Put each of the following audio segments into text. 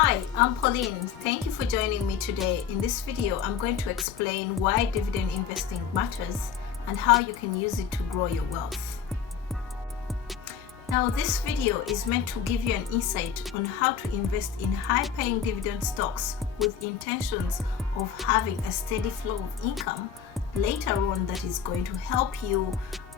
Hi, I'm Pauline. Thank you for joining me today. In this video, I'm going to explain why dividend investing matters and how you can use it to grow your wealth. Now, this video is meant to give you an insight on how to invest in high-paying dividend stocks with intentions of having a steady flow of income later on that is going to help you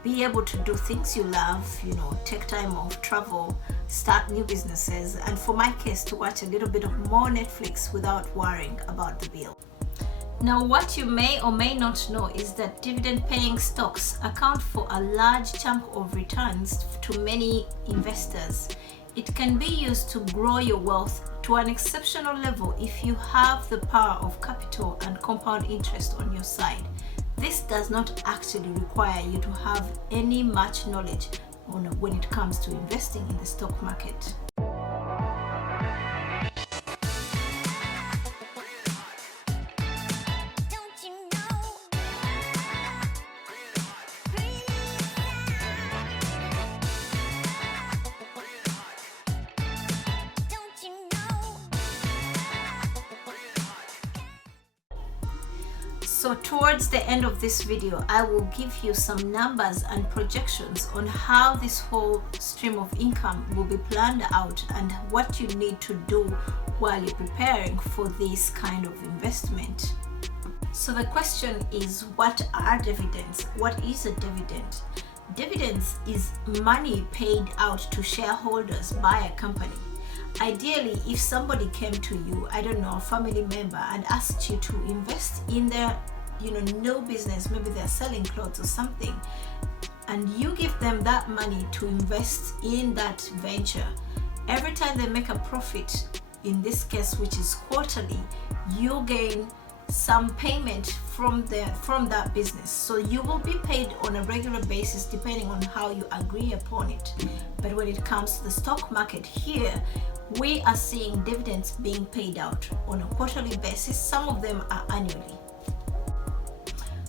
be able to do things you love, take time off, travel, start new businesses, and for my case, to watch a little bit of more Netflix without worrying about the bill. Now, what you may or may not know is that dividend-paying stocks account for a large chunk of returns to many investors. It can be used to grow your wealth to an exceptional level if you have the power of capital and compound interest on your side. This does not actually require you to have any much knowledge when it comes to investing in the stock market. So towards the end of this video, I will give you some numbers and projections on how this whole stream of income will be planned out and what you need to do while you're preparing for this kind of investment. So the question is, what are dividends? What is a dividend? Dividends is money paid out to shareholders by a company. Ideally, if somebody came to you, a family member, and asked you to invest in their new business, maybe they're selling clothes or something, and you give them that money to invest in that venture, every time they make a profit, in this case which is quarterly, you gain some payment from that business. So you will be paid on a regular basis depending on how you agree upon it. But when it comes to the stock market here, we are seeing dividends being paid out on a quarterly basis. Some of them are annually.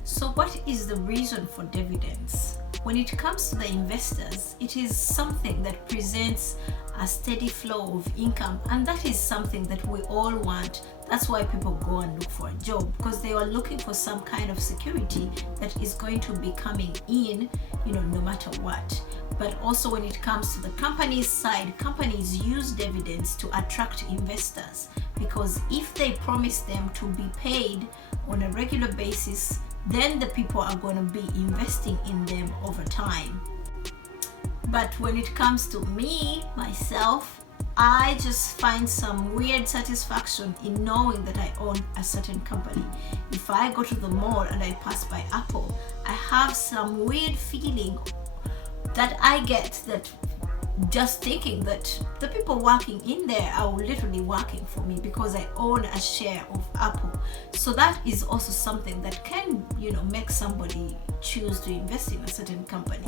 So what is the reason for dividends? When it comes to the investors, it is something that presents a steady flow of income, and that is something that we all want. That's why people go and look for a job, because they are looking for some kind of security that is going to be coming in, no matter what. But also when it comes to the company's side, companies use dividends to attract investors, because if they promise them to be paid on a regular basis, then the people are going to be investing in them over time. But when it comes to myself, I just find some weird satisfaction in knowing that I own a certain company. If I go to the mall and I pass by Apple, I have some weird feeling that I get, that just thinking that the people working in there are literally working for me because I own a share of Apple. So that is also something that can, make somebody choose to invest in a certain company.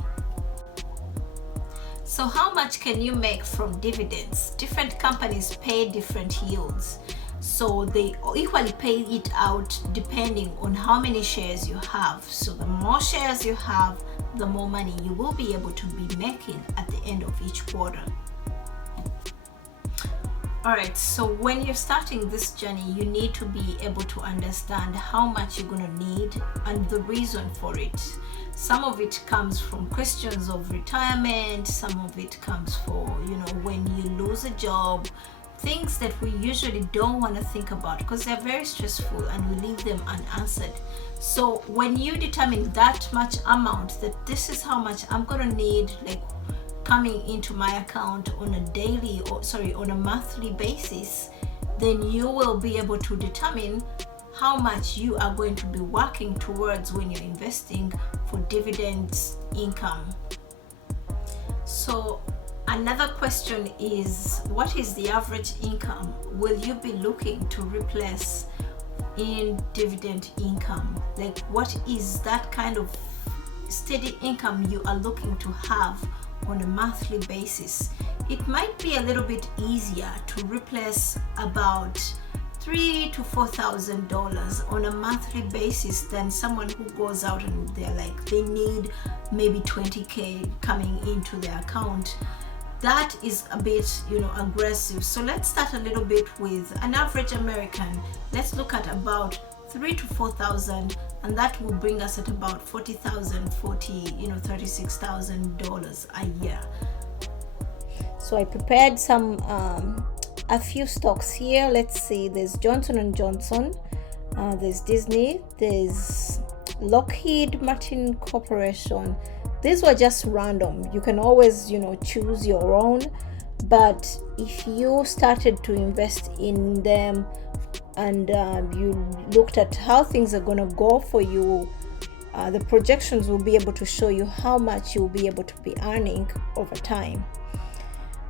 So how much can you make from dividends? Different companies pay different yields. So they equally pay it out depending on how many shares you have. So the more shares you have, the more money you will be able to be making at the end of each quarter. Alright, so when you're starting this journey, you need to be able to understand how much you're going to need and the reason for it. Some of it comes from questions of retirement, some of it comes for, when you lose a job, things that we usually don't want to think about because they're very stressful and we leave them unanswered. So when you determine that much amount, that this is how much I'm going to need, coming into my account on a monthly basis, then you will be able to determine how much you are going to be working towards when you're investing for dividends income. So another question is, what is the average income will you be looking to replace in dividend income? What is that kind of steady income you are looking to have on a monthly basis? It might be a little bit easier to replace about $3,000 to $4,000 on a monthly basis than someone who goes out and they need maybe $20,000 coming into their account that is a bit, aggressive. So let's start a little bit with an average American. Let's look at about 3,000 to 4,000, and that will bring us at about $36,000 a year. So I prepared a few stocks here. Let's see, there's Johnson & Johnson, there's Disney, there's Lockheed Martin Corporation. These were just random. You can always, choose your own. But if you started to invest in them and you looked at how things are going to go for you, the projections will be able to show you how much you'll be able to be earning over time.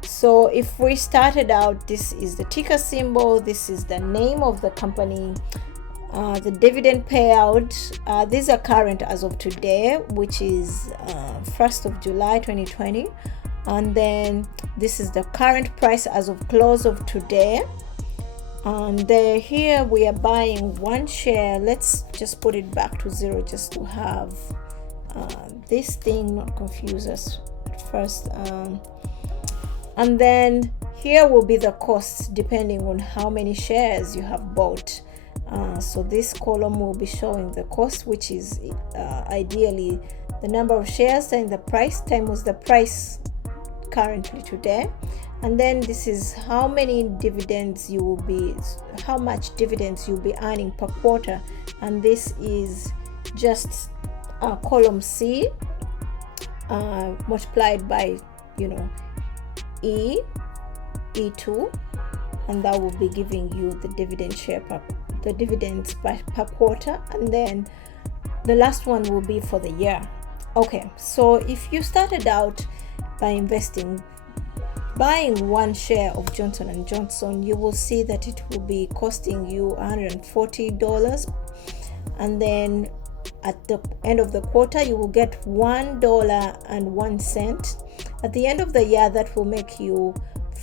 So if we started out, this is the ticker symbol, this is the name of the company, the dividend payout. These are current as of today, which is 1st of July 2020. And then this is the current price as of close of today. And here we are buying one share. Let's just put it back to 0 just to have this thing not confuse us at first. And then here will be the costs depending on how many shares you have bought. So this column will be showing the cost, which is ideally the number of shares and the price times the price currently today. And then this is how much dividends you'll be earning per quarter. And this is just column C multiplied by E2, and that will be giving you the dividends per quarter. And then the last one will be for the year. Okay, so if you started out by buying one share of Johnson & Johnson, you will see that it will be costing you $140, and then at the end of the quarter you will get $1.01. At the end of the year, that will make you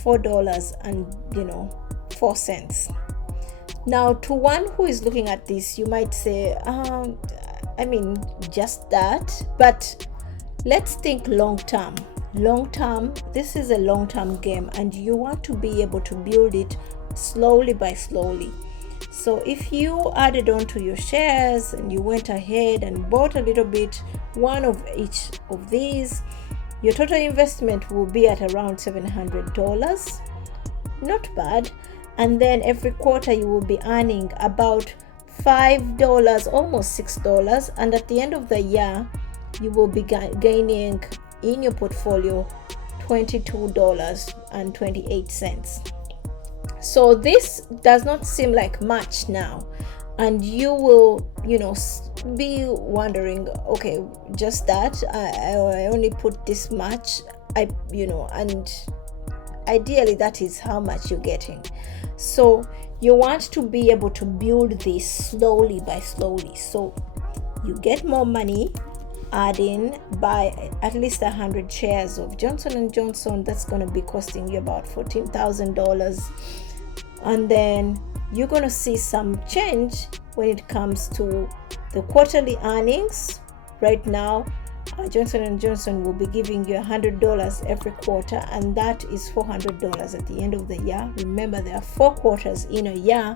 $4.04. Now, to one who is looking at this, you might say, just that. But let's think long term. This is a long-term game, and you want to be able to build it slowly by slowly. So if you added on to your shares and you went ahead and bought a little bit, one of each of these, your total investment will be at around $700. Not bad. And then every quarter you will be earning about $5, almost $6. And at the end of the year, you will be gaining in your portfolio $22.28. So this does not seem like much now, and you will be wondering, okay, just that I only put this much, and ideally that is how much you're getting. So you want to be able to build this slowly by slowly, so you get more money. Add in, buy at least 100 shares of Johnson & Johnson. That's going to be costing you about $14,000, and then you're going to see some change when it comes to the quarterly earnings. Right now, Johnson & Johnson will be giving you $100 every quarter, and that is $400 at the end of the year. Remember, there are 4 quarters in a year,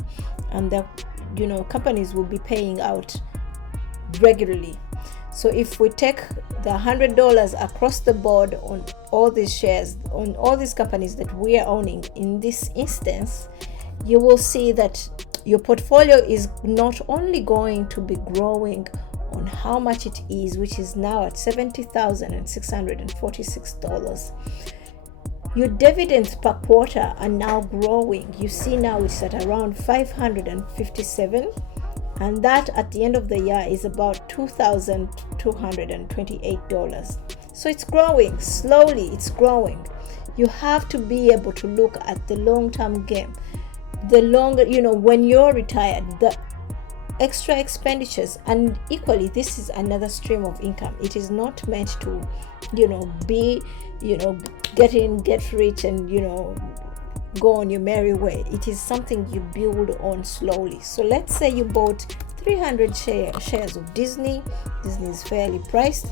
and the companies will be paying out regularly. So if we take the $100 across the board on all these shares, on all these companies that we are owning in this instance, you will see that your portfolio is not only going to be growing on how much it is, which is now at $70,646. Your dividends per quarter are now growing. You see now it's at around $557. And that at the end of the year is about $2,228. So it's growing slowly, it's growing. You have to be able to look at the long-term game. The longer, when you're retired, the extra expenditures, and equally this is another stream of income. It is not meant to be get rich and go on your merry way. It is something you build on slowly. So let's say you bought 300 shares of Disney. Disney is fairly priced,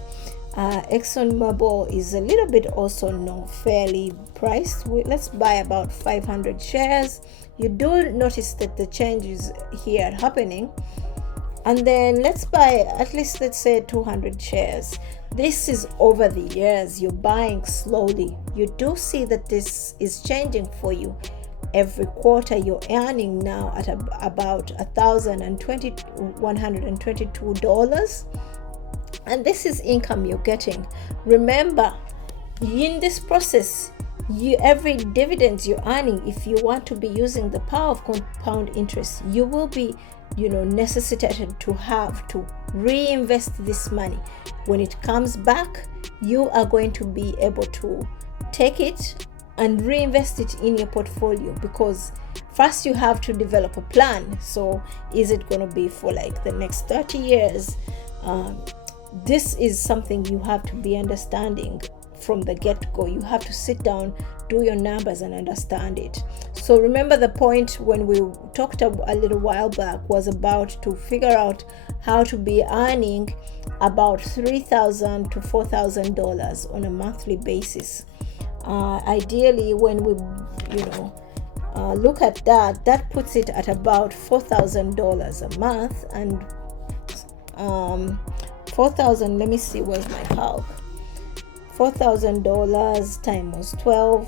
ExxonMobil is a little bit also not fairly priced. Let's buy about 500 shares. You do notice that the changes here are happening. And then let's buy at least, let's say 200 shares. This is over the years. You're buying slowly. You do see that this is changing for you. Every quarter you're earning now at about $1,122. And this is income you're getting. Remember, in this process, every dividend you're earning, if you want to be using the power of compound interest, you will be necessitated to have to reinvest this money. When it comes back, you are going to be able to take it and reinvest it in your portfolio, because first you have to develop a plan. So is it going to be for like the next 30 years? This is something you have to be understanding from the get-go. You have to sit down, do your numbers, and understand it. So remember, the point when we talked a little while back was about to figure out how to be earning about $3,000 to $4,000 on a monthly basis. Ideally, when we look at that puts it at about $4,000 a month. And 4,000, let me see, where's my calc? $4,000 times 12,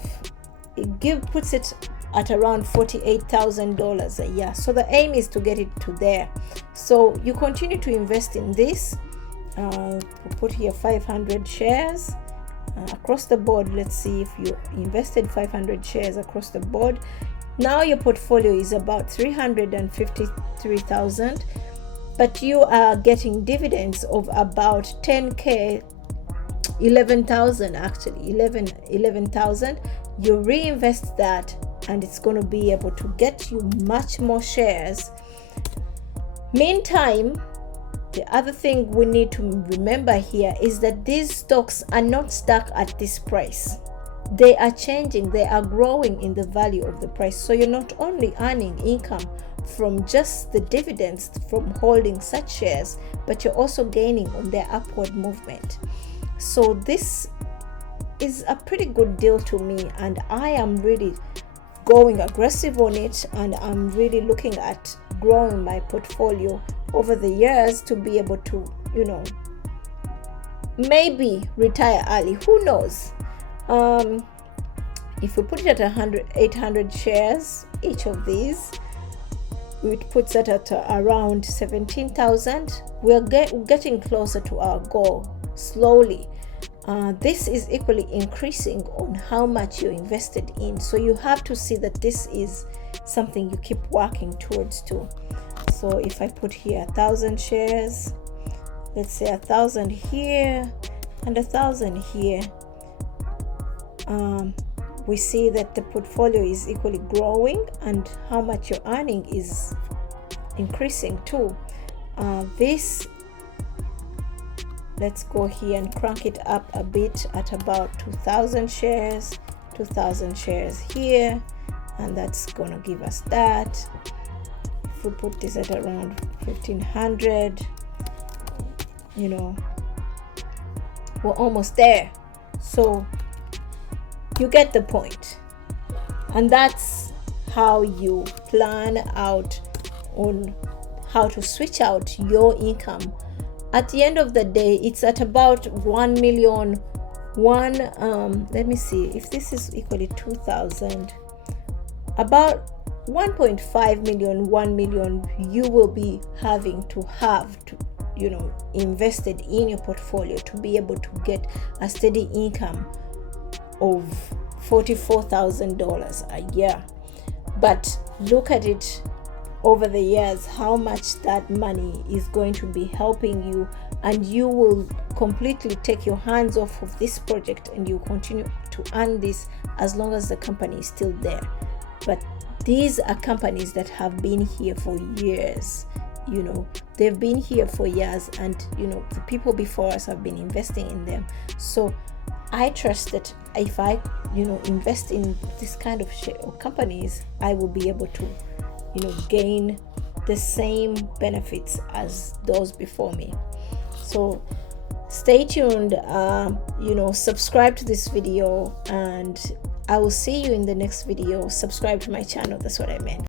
it puts it at around $48,000 a year. So the aim is to get it to there. So you continue to invest in this. We'll put here 500 shares across the board. Let's see if you invested 500 shares across the board. Now your portfolio is about 353,000, but you are getting dividends of about 10k, 11,000 actually, 11,000. You reinvest that and it's going to be able to get you much more shares. Meantime, the other thing we need to remember here is that these stocks are not stuck at this price. They are changing, they are growing in the value of the price. So you're not only earning income from just the dividends from holding such shares, but you're also gaining on their upward movement. So this is a pretty good deal to me, and I am really going aggressive on it, and I'm really looking at growing my portfolio over the years to be able to, maybe retire early. Who knows? If we put it at 800 shares, each of these, it puts it at around 17,000. We're getting closer to our goal slowly. This is equally increasing on how much you invested in. So you have to see that this is something you keep working towards too. So if I put here 1,000 shares, let's say 1,000 here and 1,000 here, we see that the portfolio is equally growing and how much you're earning is increasing too. Let's go here and crank it up a bit at about 2,000 shares, 2,000 shares here, and that's gonna give us that. If we put this at around 1,500, we're almost there. So you get the point. And that's how you plan out on how to switch out your income. At the end of the day, it's at about 1 million. Let me see if this is equally 2,000. About 1.5 million, 1 million you will be having to invested in your portfolio to be able to get a steady income of $44,000 a year. But look at it over the years, how much that money is going to be helping you, and you will completely take your hands off of this project and you continue to earn this as long as the company is still there. But these are companies that have been here for years. They've been here for years, and the people before us have been investing in them. So I trust that if I invest in this kind of companies, I will be able to gain the same benefits as those before me. So Stay tuned, subscribe to this video, and I will see you in the next video. Subscribe to my channel, that's what I meant.